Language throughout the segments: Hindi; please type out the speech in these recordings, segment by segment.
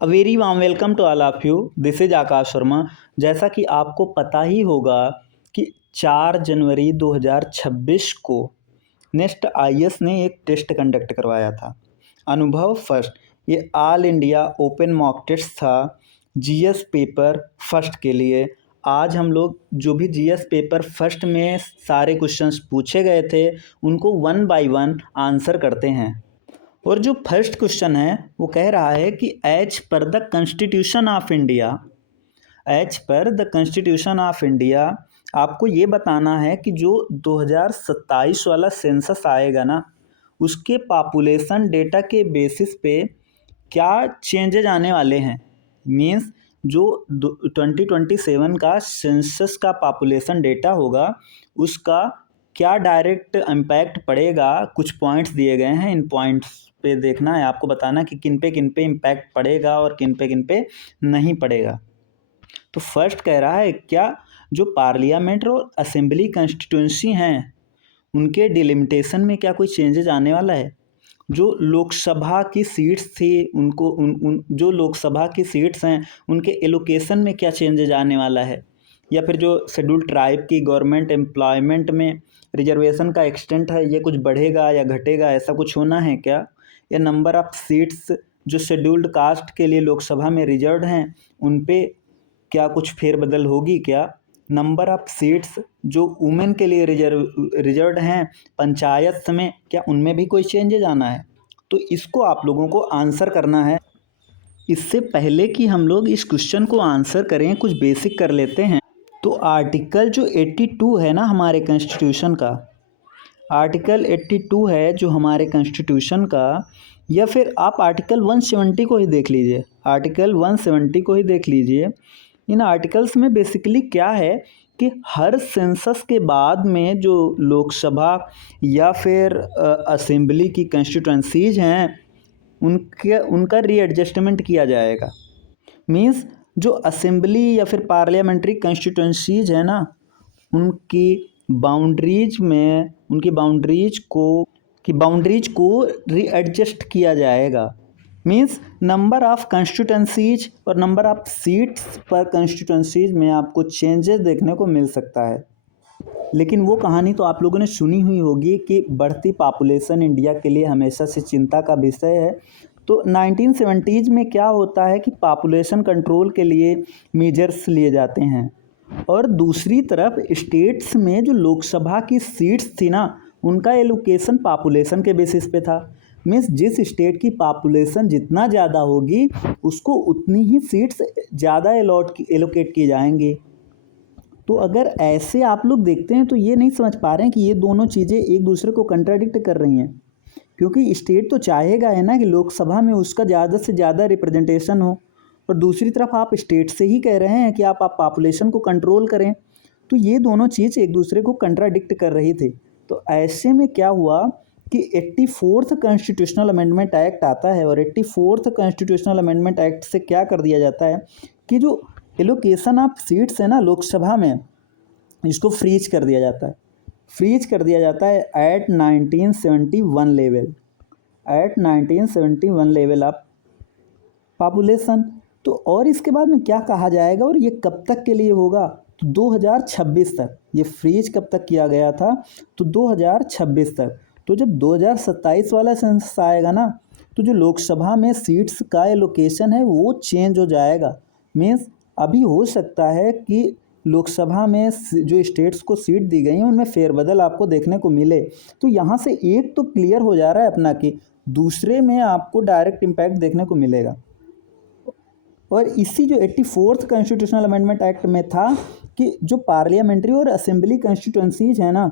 A very warm welcome to all of you. This is Akash Sharma. जैसा कि आपको पता ही होगा कि 4 जनवरी 2026 को नेस्ट आईएएस ने एक टेस्ट कंडक्ट करवाया था। अनुभव फर्स्ट, ये all India open mock test था जीएस पेपर फर्स्ट के लिए। आज हम लोग जो भी जीएस पेपर फर्स्ट में सारे क्वेश्चंस पूछे गए थे उनको वन बाय वन आंसर करते हैं। और जो फर्स्ट क्वेश्चन है वो कह रहा है कि as per the constitution of India, as per the constitution of India आपको ये बताना है कि जो 2027 वाला सेंसस आएगा ना, उसके पॉपुलेशन डेटा के बेसिस पे क्या चेंजेज आने वाले हैं। मीन्स जो 2027 का सेंसस का पॉपुलेशन डेटा होगा उसका क्या डायरेक्ट इम्पैक्ट पड़ेगा। कुछ पॉइंट्स दिए गए हैं, इन पॉइंट्स पे देखना है, आपको बताना कि किन पे इम्पैक्ट पड़ेगा और किन पे नहीं पड़ेगा। तो फर्स्ट कह रहा है क्या जो पार्लियामेंट और असेंबली कॉन्स्टिट्यूंसी हैं उनके डिलिमिटेशन में क्या कोई चेंजेज आने वाला है। जो लोकसभा की सीट्स थी उनको उन जो लोकसभा की सीट्स हैं उनके एलोकेशन में क्या चेंजेज आने वाला है। या फिर जो शेड्यूल्ड ट्राइब की गवर्नमेंट एम्प्लॉयमेंट में रिजर्वेशन का एक्सटेंट है ये कुछ बढ़ेगा या घटेगा, ऐसा कुछ होना है क्या। या नंबर ऑफ सीट्स जो शेड्यूल्ड कास्ट के लिए लोकसभा में रिजर्व हैं उन पे क्या कुछ फेरबदल होगी क्या। नंबर ऑफ सीट्स जो वुमेन के लिए रिजर्व हैं पंचायत में, क्या उनमें भी कोई चेंजेज आना है। तो इसको आप लोगों को आंसर करना है। इससे पहले कि हम लोग इस क्वेश्चन को आंसर करें कुछ बेसिक कर लेते हैं। तो आर्टिकल जो 82 है ना हमारे कॉन्स्टिट्यूशन का, आर्टिकल 82 है जो हमारे कॉन्स्टिट्यूशन का, या फिर आप आर्टिकल 170 को ही देख लीजिए, आर्टिकल 170 को ही देख लीजिए। इन आर्टिकल्स में बेसिकली क्या है कि हर सेंसस के बाद में जो लोकसभा या फिर असेंबली की कंस्टिट्यूंसीज हैं उनका रीएडजस्टमेंट किया जाएगा। मींस जो असेंबली या फिर पार्लियामेंट्री कंस्टिट्यूंसीज है ना उनकी बाउंड्रीज को रीएडजस्ट किया जाएगा। मीन्स नंबर ऑफ कंस्टिट्यूंसीज और नंबर ऑफ सीट्स पर कंस्टिट्यूंसीज में आपको चेंजेस देखने को मिल सकता है। लेकिन वो कहानी तो आप लोगों ने सुनी हुई होगी कि बढ़ती पॉपुलेशन इंडिया के लिए हमेशा से चिंता का विषय है। तो 1970s में क्या होता है कि पॉपुलेशन कंट्रोल के लिए मेजर्स लिए जाते हैं। और दूसरी तरफ स्टेट्स में जो लोकसभा की सीट्स थी ना उनका एलोकेशन पॉपुलेशन के बेसिस पे था। मीन्स जिस स्टेट की पॉपुलेशन जितना ज़्यादा होगी उसको उतनी ही सीट्स ज़्यादा एलोकेट किए जाएंगे। तो अगर ऐसे आप लोग देखते हैं तो ये नहीं समझ पा रहे हैं कि ये दोनों चीज़ें एक दूसरे को कंट्राडिक्ट कर रही हैं। क्योंकि स्टेट तो चाहेगा है ना कि लोकसभा में उसका ज़्यादा से ज़्यादा रिप्रेजेंटेशन हो, और दूसरी तरफ आप स्टेट से ही कह रहे हैं कि आप पॉपुलेशन को कंट्रोल करें। तो ये दोनों चीज़ एक दूसरे को कंट्राडिक्ट कर रही थी। तो ऐसे में क्या हुआ कि 84th कॉन्स्टिट्यूशनल अमेंडमेंट एक्ट आता है, और 84th कॉन्स्टिट्यूशनल अमेंडमेंट एक्ट से क्या कर दिया जाता है कि जो एलोकेशन ऑफ सीट्स है ना लोकसभा में इसको फ्रीज कर दिया जाता है। फ्रीज कर दिया जाता है at 1971 level, at 1971 level of population. तो और इसके बाद में क्या कहा जाएगा और ये कब तक के लिए होगा, तो 2026 तक। ये फ्रीज कब तक किया गया था, तो 2026 तक। तो जब 2027 वाला सेंसस आएगा ना तो जो लोकसभा में सीट्स का एलोकेशन है वो चेंज हो जाएगा। मीन्स अभी हो सकता है कि लोकसभा में जो स्टेट्स को सीट दी गई हैं उनमें फेरबदल आपको देखने को मिले। तो यहाँ से एक तो क्लियर हो जा रहा है अपना कि दूसरे में आपको डायरेक्ट इम्पैक्ट देखने को मिलेगा। और इसी जो 84th कॉन्स्टिट्यूशनल अमेंडमेंट एक्ट में था कि जो पार्लियामेंट्री और असेंबली कॉन्स्टिट्यूंसीज है ना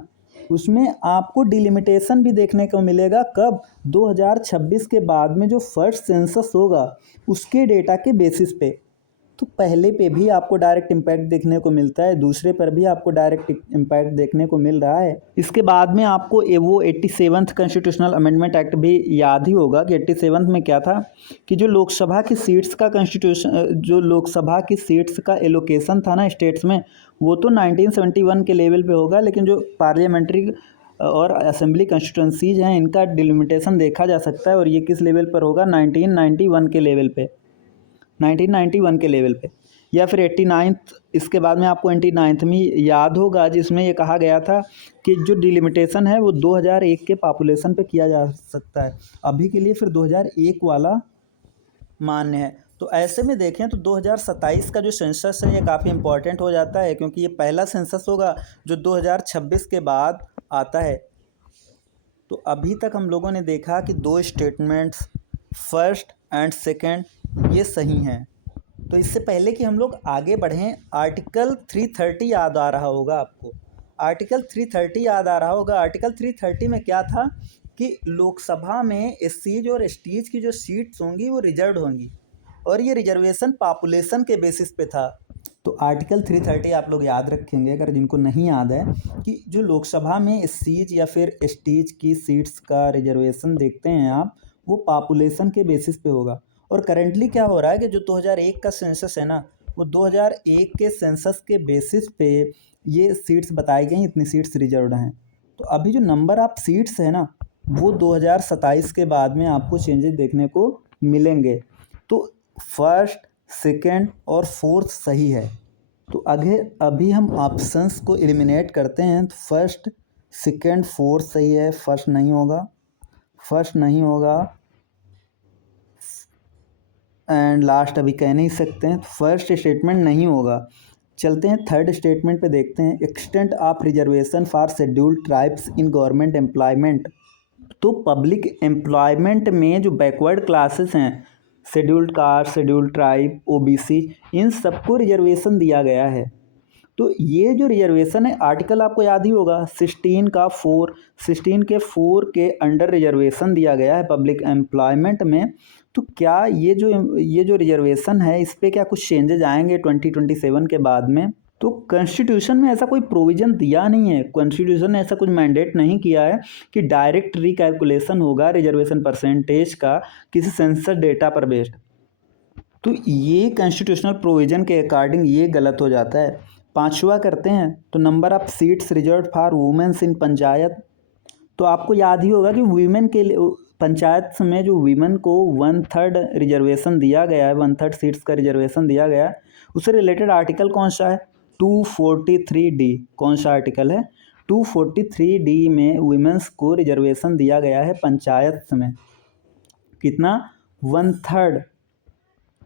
उसमें आपको डिलिमिटेशन भी देखने को मिलेगा। कब, 2026 के बाद में जो फर्स्ट सेंसस होगा उसके डेटा के बेसिस पे। तो पहले पे भी आपको डायरेक्ट इम्पैक्ट देखने को मिलता है, दूसरे पर भी आपको डायरेक्ट इम्पैक्ट देखने को मिल रहा है। इसके बाद में आपको वो 87th कॉन्स्टिट्यूशनल अमेंडमेंट एक्ट भी याद ही होगा कि 87 में क्या था कि जो लोकसभा की सीट्स का जो लोकसभा की सीट्स का एलोकेशन था ना स्टेट्स में वो तो 1971 के लेवल पे होगा, लेकिन जो पार्लियामेंट्री और असेंबली कंस्टिट्यूंसीज हैं इनका डिलिमिटेशन देखा जा सकता है, और ये किस लेवल पर होगा, 1991 के लेवल पे। 1991 के लेवल पे, या फिर 89th, इसके बाद में आपको 89वीं याद होगा जिसमें ये कहा गया था कि जो डिलिमिटेशन है वो 2001 के पॉपुलेशन पे किया जा सकता है। अभी के लिए फिर 2001 वाला मान्य है। तो ऐसे में देखें तो 2027 का जो सेंसस है ये काफ़ी इम्पोर्टेंट हो जाता है, क्योंकि ये पहला सेंसस होगा जो 2026 के बाद आता है। तो अभी तक हम लोगों ने देखा कि दो स्टेटमेंट्स फर्स्ट एंड सेकंड ये सही हैं। तो इससे पहले कि हम लोग आगे बढ़ें, आर्टिकल 330 याद आ रहा होगा आपको। आर्टिकल 330 याद आ रहा होगा। आर्टिकल 330 में क्या था कि लोकसभा में एससीज और एसटीज की जो सीट्स होंगी वो रिजर्व होंगी, और ये रिजर्वेशन पॉपुलेशन के बेसिस पे था। तो आर्टिकल 330 आप लोग याद रखेंगे अगर जिनको नहीं याद है, कि जो लोकसभा में एससीज या फिर एसटीज की सीट्स का रिजर्वेशन देखते हैं आप, वो पॉपुलेशन के बेसिस पे होगा। और करेंटली क्या हो रहा है कि जो 2001 का सेंसस है ना, वो 2001 के सेंसस के बेसिस पे ये सीट्स बताई गई, इतनी सीट्स रिजर्व्ड हैं। तो अभी जो नंबर ऑफ सीट्स है ना, वो 2027 के बाद में आपको चेंजेस देखने को मिलेंगे। तो फर्स्ट, सेकंड और फोर्थ सही है। तो अभी हम ऑप्शंस को एलिमिनेट करते हैं। तो फर्स्ट, सेकंड, फोर्थ सही है, फर्स्ट नहीं होगा, फर्स्ट नहीं होगा, एंड लास्ट अभी कह नहीं सकते हैं। फर्स्ट स्टेटमेंट नहीं होगा। चलते हैं थर्ड स्टेटमेंट पे देखते हैं। Extent of reservation for scheduled tribes in government employment. तो पब्लिक एम्प्लॉयमेंट में जो बैकवर्ड क्लासेस हैं, scheduled caste, scheduled tribe, OBC, इन सबको रिजर्वेशन दिया गया है। तो ये जो रिजर्वेशन है, आर्टिकल आपको याद ही होगा 16 का 4, 16 के 4 के अंडर रिजर्वेशन दिया गया है पब्लिक एम्प्लॉयमेंट में। तो क्या ये जो रिजर्वेशन है इस पर क्या कुछ चेंजेज आएंगे 2027 के बाद में? तो कॉन्स्टिट्यूशन में ऐसा कोई प्रोविज़न दिया नहीं है। कॉन्स्टिट्यूशन ने ऐसा कुछ मैंडेट नहीं किया है कि डायरेक्ट रिकैलकुलेशन होगा रिजर्वेशन परसेंटेज का किसी सेंसस डेटा पर बेस्ड। तो ये कॉन्स्टिट्यूशनल प्रोविज़न के अकॉर्डिंग ये गलत हो जाता है। पांचवा करते हैं। तो number of seats reserve for womens in panchayat. तो आपको याद ही होगा कि वीमेन के लिए पंचायत में जो वीमेन को 1/3 रिजर्वेशन दिया गया है, 1/3 सीट्स का रिजर्वेशन दिया गया है, उससे रिलेटेड आर्टिकल कौन सा है? 243D। कौन सा आर्टिकल है? 243D में वीमेंस को रिजर्वेशन दिया गया है पंचायत में। कितना? 1/3।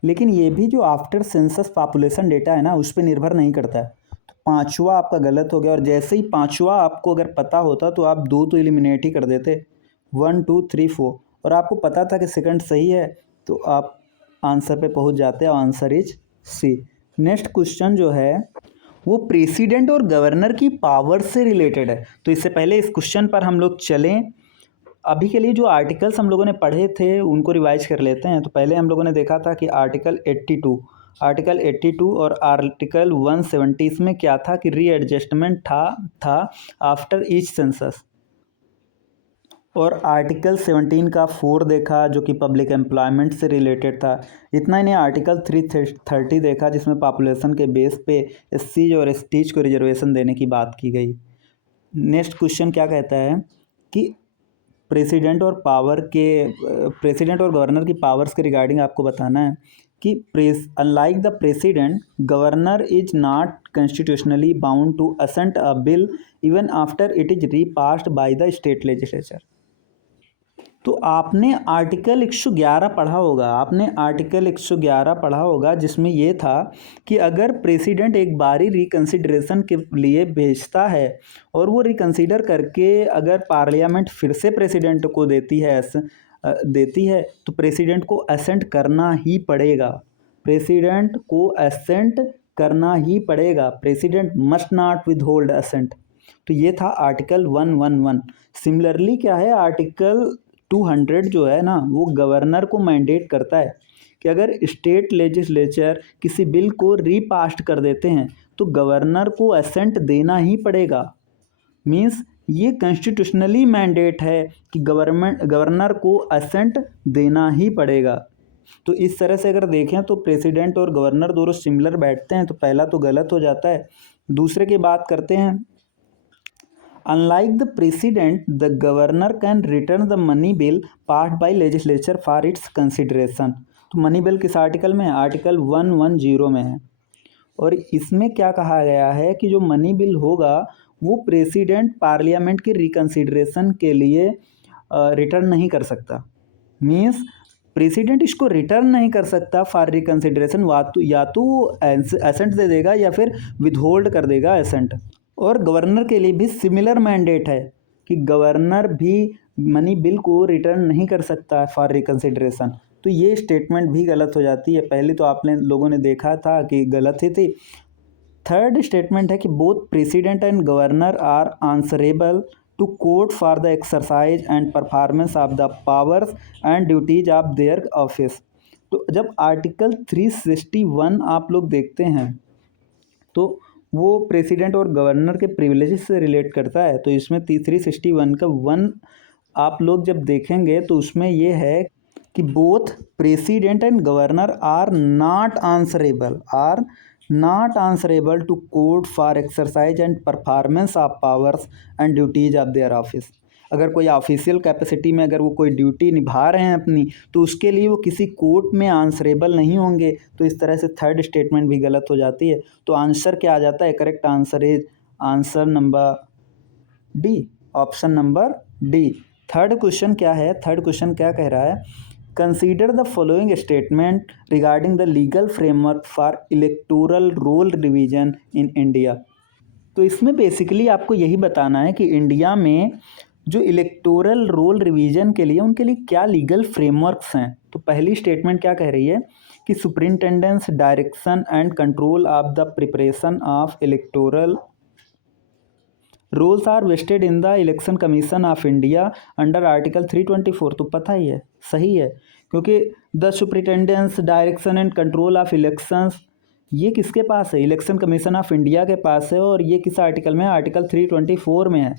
लेकिन ये भी जो आफ्टर सेंसस पॉपुलेशन डेटा है ना, उस पर निर्भर नहीं करता है। तो पांचवा आपका गलत हो गया। और जैसे ही पांचवा आपको अगर पता होता तो आप दो तो एलिमिनेट ही कर देते, 1 2 3 4, और आपको पता था कि सेकंड सही है, तो आप आंसर पे पहुंच जाते हैं। Answer is C. Next question जो है वो प्रेसिडेंट और गवर्नर की पावर से रिलेटेड है। तो इससे पहले इस क्वेश्चन पर हम लोग चलें, अभी के लिए जो आर्टिकल्स हम लोगों ने पढ़े थे उनको रिवाइज कर लेते हैं। तो पहले हम लोगों ने देखा था कि आर्टिकल 82 और आर्टिकल 170, इसमें क्या था कि रीएडजस्टमेंट था आफ्टर ईच सेंसस। और आर्टिकल 17 का 4 देखा जो कि पब्लिक एम्प्लॉयमेंट से रिलेटेड था। इतना ही नहीं, आर्टिकल 330 देखा जिसमें पॉपुलेशन के बेस पे एससी और एसटीज को रिजर्वेशन देने की बात की गई। नेक्स्ट क्वेश्चन क्या कहता है कि प्रेसिडेंट और गवर्नर की पावर्स के रिगार्डिंग आपको बताना है कि unlike the president, governor is not constitutionally bound to assent a bill even after it is repassed by the state legislature. तो आपने आर्टिकल 111 पढ़ा होगा जिसमें ये था कि अगर प्रेसिडेंट एक बारी रिकंसिडरेशन के लिए भेजता है और वो रिकंसिडर करके अगर पार्लियामेंट फिर से प्रेसिडेंट को देती है तो प्रेसिडेंट को असेंट करना ही पड़ेगा। President must not withhold assent. तो ये था आर्टिकल 111। सिमिलरली क्या है, आर्टिकल 200 जो है ना, वो गवर्नर को मैंडेट करता है कि अगर स्टेट लेजिस्लेचर किसी बिल को रीपास्ट कर देते हैं तो गवर्नर को असेंट देना ही पड़ेगा। मीन्स ये कॉन्स्टिट्यूशनली मैंडेट है कि गवर्नर को असेंट देना ही पड़ेगा। तो इस तरह से अगर देखें तो प्रेसिडेंट और गवर्नर दोनों सिमिलर बैठते हैं, तो पहला तो गलत हो जाता है। दूसरे की बात करते हैं। Unlike the president, the governor can return the money bill passed by legislature for its consideration. तो मनी बिल किस आर्टिकल में है? आर्टिकल 110 में है। और इसमें क्या कहा गया है कि जो मनी बिल होगा वो प्रेसिडेंट पार्लियामेंट की रिकंसिडरेशन के लिए रिटर्न नहीं कर सकता। मीन्स प्रेसिडेंट इसको रिटर्न नहीं कर सकता फॉर रिकंसिडरेशन, या तो एसेंट दे देगा या फिर विदहोल्ड कर देगा एसेंट। और गवर्नर के लिए भी सिमिलर मैंडेट है कि गवर्नर भी मनी बिल को रिटर्न नहीं कर सकता फॉर रिकंसिडरेशन। तो ये स्टेटमेंट भी गलत हो जाती है। पहले तो आपने लोगों ने देखा था कि गलत ही थी। थर्ड स्टेटमेंट है कि both president and governor are answerable to court for the exercise and performance of the powers and duties of their office. तो जब आर्टिकल 361 आप लोग देखते हैं तो वो प्रेसिडेंट और गवर्नर के प्रिविलेजेस से रिलेट करता है। तो इसमें 361 का 1 आप लोग जब देखेंगे तो उसमें ये है कि both president and governor are not answerable to court for exercise and performance of powers and duties of their office. अगर कोई ऑफिशियल कैपेसिटी में अगर वो कोई ड्यूटी निभा रहे हैं अपनी, तो उसके लिए वो किसी कोर्ट में आंसरेबल नहीं होंगे। तो इस तरह से थर्ड स्टेटमेंट भी गलत हो जाती है। तो आंसर क्या आ जाता है? Correct answer is answer number D, option number D. Third question क्या है? थर्ड क्वेश्चन क्या कह रहा है? Consider the following statement regarding the legal framework for electoral roll revision in India. तो इसमें बेसिकली आपको यही बताना है कि इंडिया में जो इलेक्टोरल रोल रिवीजन के लिए उनके लिए क्या लीगल फ्रेमवर्क्स हैं। तो पहली स्टेटमेंट क्या कह रही है कि superintendence direction and control of the preparation of electoral rolls are vested in the election commission of India under article 324। तो पता ही है, सही है, क्योंकि the superintendence direction and control of elections ये किसके पास है? इलेक्शन कमीशन ऑफ इंडिया के पास है। और ये किस आर्टिकल में है? आर्टिकल 324 में है।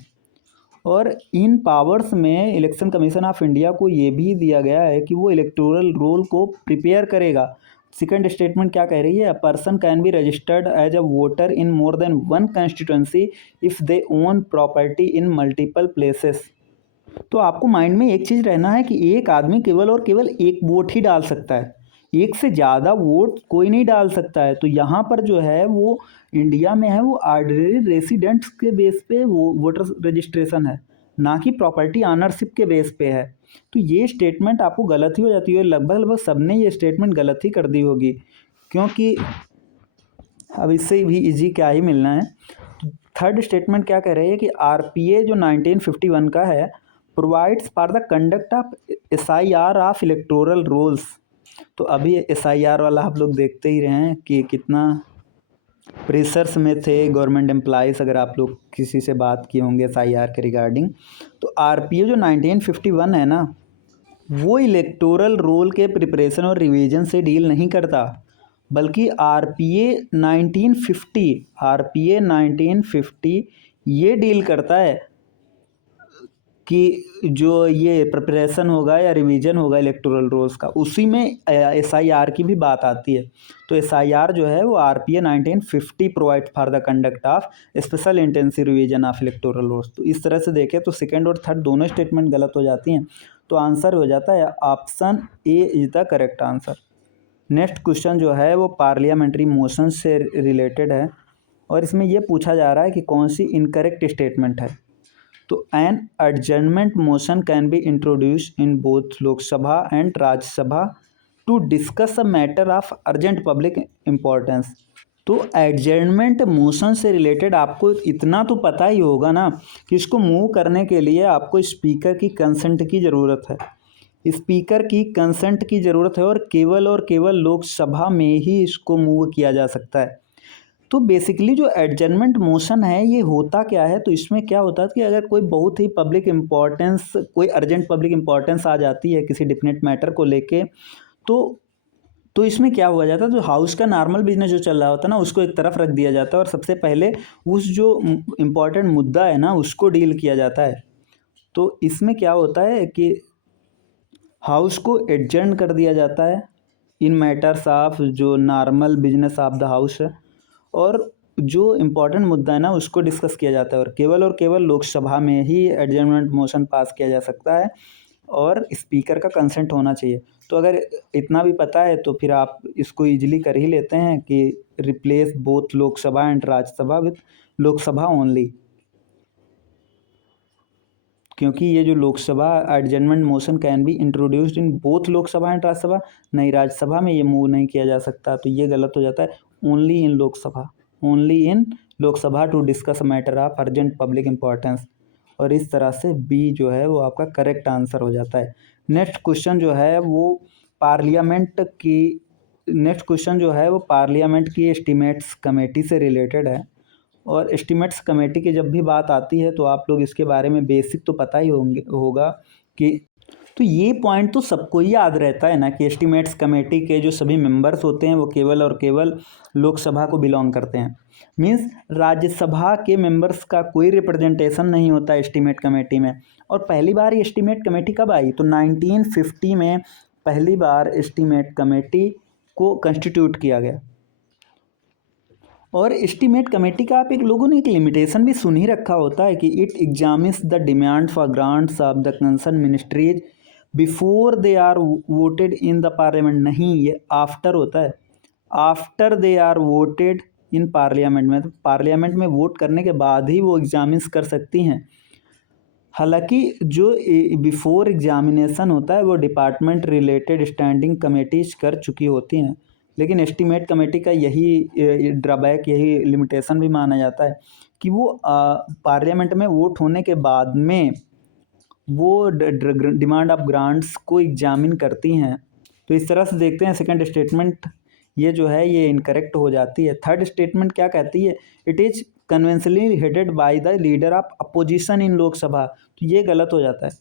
और इन पावर्स में इलेक्शन कमीशन ऑफ इंडिया को ये भी दिया गया है कि वो इलेक्टोरल रोल को प्रिपेयर करेगा। सेकंड स्टेटमेंट क्या कह रही है? A person can be registered as a voter in more than one constituency if they own property in multiple places. तो आपको माइंड में एक चीज़ रहना है कि एक आदमी केवल और केवल एक वोट ही डाल सकता है, एक से ज़्यादा वोट कोई नहीं डाल सकता है। तो यहाँ पर जो है वो इंडिया में है वो ऑर्डिनरी रेसिडेंट्स के बेस पे वो वोटर रजिस्ट्रेशन है, ना कि प्रॉपर्टी ऑनरशिप के बेस पे है। तो ये स्टेटमेंट आपको गलत ही हो जाती है। लगभग सबने ये स्टेटमेंट गलत ही कर दी होगी, क्योंकि अब इससे भी इजी क्या ही मिलना है। थर्ड स्टेटमेंट क्या कह रही है कि आरपीए जो 1951 का है provides for the conduct of SIR of electoral rolls. तो अभी एसआईआर वाला आप लोग देखते ही रहे हैं कि कितना प्रेशर्स में थे गवर्नमेंट एम्प्लॉइज़। अगर आप लोग किसी से बात किए होंगे एसआईआर के रिगार्डिंग, तो आरपीए जो 1951 है ना, वो इलेक्टोरल रोल के प्रिपरेशन और रिवीजन से डील नहीं करता, बल्कि आरपीए 1950 ये डील करता है कि जो ये प्रिपरेशन होगा या रिवीजन होगा इलेक्टोरल रोल्स का, उसी में एसआईआर की भी बात आती है। तो एसआईआर जो है वो RPA 1950 provide for the conduct of special intensive revision of electoral rolls. तो इस तरह से देखें तो सेकंड और थर्ड दोनों स्टेटमेंट गलत हो जाती हैं। तो आंसर हो जाता है option A is the correct answer. Next question जो है वो पार्लियामेंट्री मोशन से रिलेटेड है, और इसमें यह पूछा जा रहा है कि कौन सी इनकरेक्ट स्टेटमेंट है। तो an adjournment motion can be introduce in both Lok Sabha and Rajya Sabha to discuss a matter of urgent public importance. तो एडजर्नमेंट मोशन से रिलेटेड आपको इतना तो पता ही होगा ना कि इसको मूव करने के लिए आपको स्पीकर की कंसेंट की ज़रूरत है। स्पीकर की कंसेंट की ज़रूरत है और केवल लोकसभा में ही इसको मूव किया जा सकता है। तो बेसिकली जो एडजर्नमेंट मोशन है ये होता क्या है? तो इसमें क्या होता है कि अगर कोई बहुत ही पब्लिक इम्पोर्टेंस, कोई अर्जेंट पब्लिक इम्पोर्टेंस आ जाती है किसी डिफिनेट मैटर को लेके, तो इसमें क्या हुआ जाता है, जो हाउस का नॉर्मल बिजनेस जो चल रहा होता है ना उसको एक तरफ रख दिया जाता है और सबसे पहले उस जो इम्पोर्टेंट मुद्दा है ना उसको डील किया जाता है। तो इसमें क्या होता है कि हाउस को एडजर्न कर दिया जाता है इन मैटर्स ऑफ जो normal business of the house है, और जो इम्पोर्टेंट मुद्दा है ना उसको डिस्कस किया जाता है, और केवल लोकसभा में ही एडजर्नमेंट मोशन पास किया जा सकता है और स्पीकर का कंसेंट होना चाहिए। तो अगर इतना भी पता है तो फिर आप इसको ईजिली कर ही लेते हैं कि replace both Lok Sabha and Rajya Sabha with Lok Sabha only, क्योंकि ये जो Lok Sabha adjournment motion can be introduced in both Lok Sabha and Rajya Sabha, नहीं राज्यसभा में ये मूव नहीं किया जा सकता, तो ये गलत हो जाता है। Only in Lok Sabha, only in Lok Sabha to discuss matter of urgent public importance, और इस तरह से बी जो है वो आपका करेक्ट आंसर हो जाता है। नेक्स्ट क्वेश्चन जो है वो पार्लियामेंट की एस्टीमेट्स कमेटी से रिलेटेड है। और एस्टीमेट्स कमेटी की जब भी बात आती है तो आप लोग इसके बारे में बेसिक तो पता ही होगा कि, तो ये पॉइंट तो सबको ही याद रहता है ना कि एस्टीमेट्स कमेटी के जो सभी मेंबर्स होते हैं वो केवल और केवल लोकसभा को बिलोंग करते हैं। मीन्स राज्यसभा के मेंबर्स का कोई रिप्रेजेंटेशन नहीं होता एस्टीमेट कमेटी में। और पहली बार ये एस्टीमेट कमेटी कब आई, तो 1950 में पहली बार एस्टीमेट कमेटी को कंस्टिट्यूट किया गया। और एस्टीमेट कमेटी का आप एक लोगों ने एक लिमिटेशन भी सुन ही रखा होता है कि it examines the demand for grants of the concern ministries before they are voted in the parliament. नहीं, ये आफ्टर होता है, after they are voted in parliament में, तो पार्लियामेंट में वोट करने के बाद ही वो एग्जामिन्स कर सकती हैं। हालांकि जो बिफोर एग्जामिनेशन होता है वो डिपार्टमेंट रिलेटेड स्टैंडिंग कमेटीज कर चुकी होती हैं, लेकिन एस्टीमेट कमेटी का यही ड्रॉबैक, यही लिमिटेशन भी माना जाता है कि वो पार्लियामेंट में वोट होने के बाद में वो डिमांड ऑफ ग्रांट्स को एग्जामिन करती हैं। तो इस तरह से देखते हैं सेकंड स्टेटमेंट ये जो है ये इनकरेक्ट हो जाती है। थर्ड स्टेटमेंट क्या कहती है, it is conventionally headed by the leader of opposition in Lok Sabha, तो ये गलत हो जाता है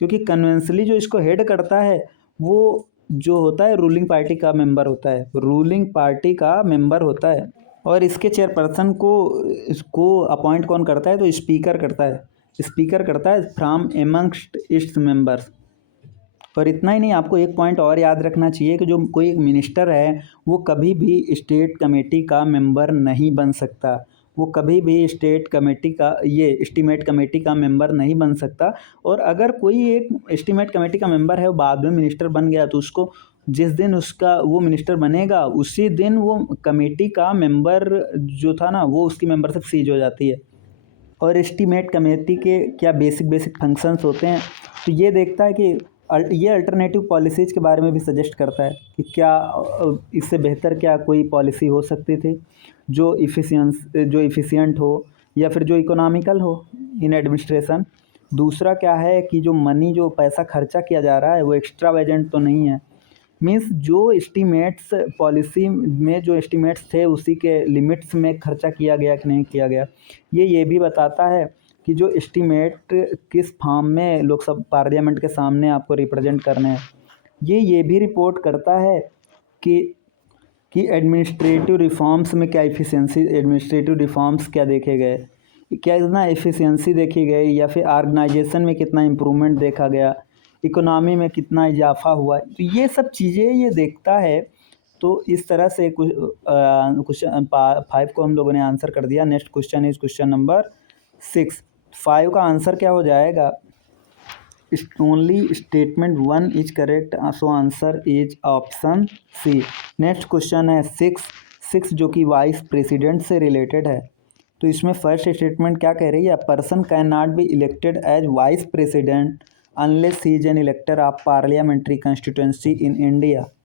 क्योंकि कन्वेंशनली जो इसको हेड करता है वो जो होता है रूलिंग पार्टी का मेंबर होता है, रूलिंग पार्टी का मेंबर होता है। और इसके चेयरपर्सन को इसको अपॉइंट कौन करता है, तो स्पीकर करता है फ्रॉम एमंगस्ट इट्स मेंबर्स। और इतना ही नहीं, आपको एक पॉइंट और याद रखना चाहिए कि जो कोई मिनिस्टर है वो कभी भी स्टेट कमेटी का मेंबर नहीं बन सकता, वो कभी भी स्टेट कमेटी का ये एस्टीमेट कमेटी का मेंबर नहीं बन सकता। और अगर कोई एक एस्टीमेट कमेटी का मेंबर है वो बाद में मिनिस्टर बन गया तो उसको जिस दिन उसका वो मिनिस्टर बनेगा उसी दिन वो कमेटी का मेंबर जो था ना वो उसकी मेंबरशिप सीज हो जाती है। और एस्टीमेट कमेटी के क्या बेसिक फंक्शंस होते हैं, तो ये देखता है कि ये अल्टरनेटिव पॉलिसीज़ के बारे में भी सजेस्ट करता है कि क्या इससे बेहतर क्या कोई पॉलिसी हो सकती थी जो इफ़िशियंट हो या फिर जो इकोनॉमिकल हो इन एडमिनिस्ट्रेशन। दूसरा क्या है कि जो पैसा खर्चा किया जा रहा है वो एक्स्ट्रावेजेंट तो नहीं है, मीन्स जो एस्टीमेट्स पॉलिसी में जो एस्टीमेट्स थे उसी के लिमिट्स में खर्चा किया गया कि नहीं किया गया। ये भी बताता है कि जो एस्टीमेट किस फॉर्म में लोकसभा पार्लियामेंट के सामने आपको रिप्रेजेंट करने हैं। ये भी रिपोर्ट करता है कि एडमिनिस्ट्रेटिव रिफॉर्म्स में क्या एडमिनिस्ट्रेटिव रिफॉर्म्स क्या देखे गए, क्या इतना एफिशिएंसी देखी गई, या फिर ऑर्गेनाइजेशन में कितना इम्प्रूवमेंट देखा गया, इकोनॉमी में कितना इजाफा हुआ, तो ये सब चीज़ें ये देखता है। तो इस तरह से क्वेश्चन 5 को हम लोगों ने आंसर कर दिया। Next question is question number 6। 5 का आंसर क्या हो जाएगा, only statement 1 is correct, so answer is option C. Next question है 6 जो कि वाइस प्रेसिडेंट से रिलेटेड है। तो इसमें फर्स्ट स्टेटमेंट क्या कह रही है, person can not be elected as vice president unless he is an elector of parliamentary constituency in India.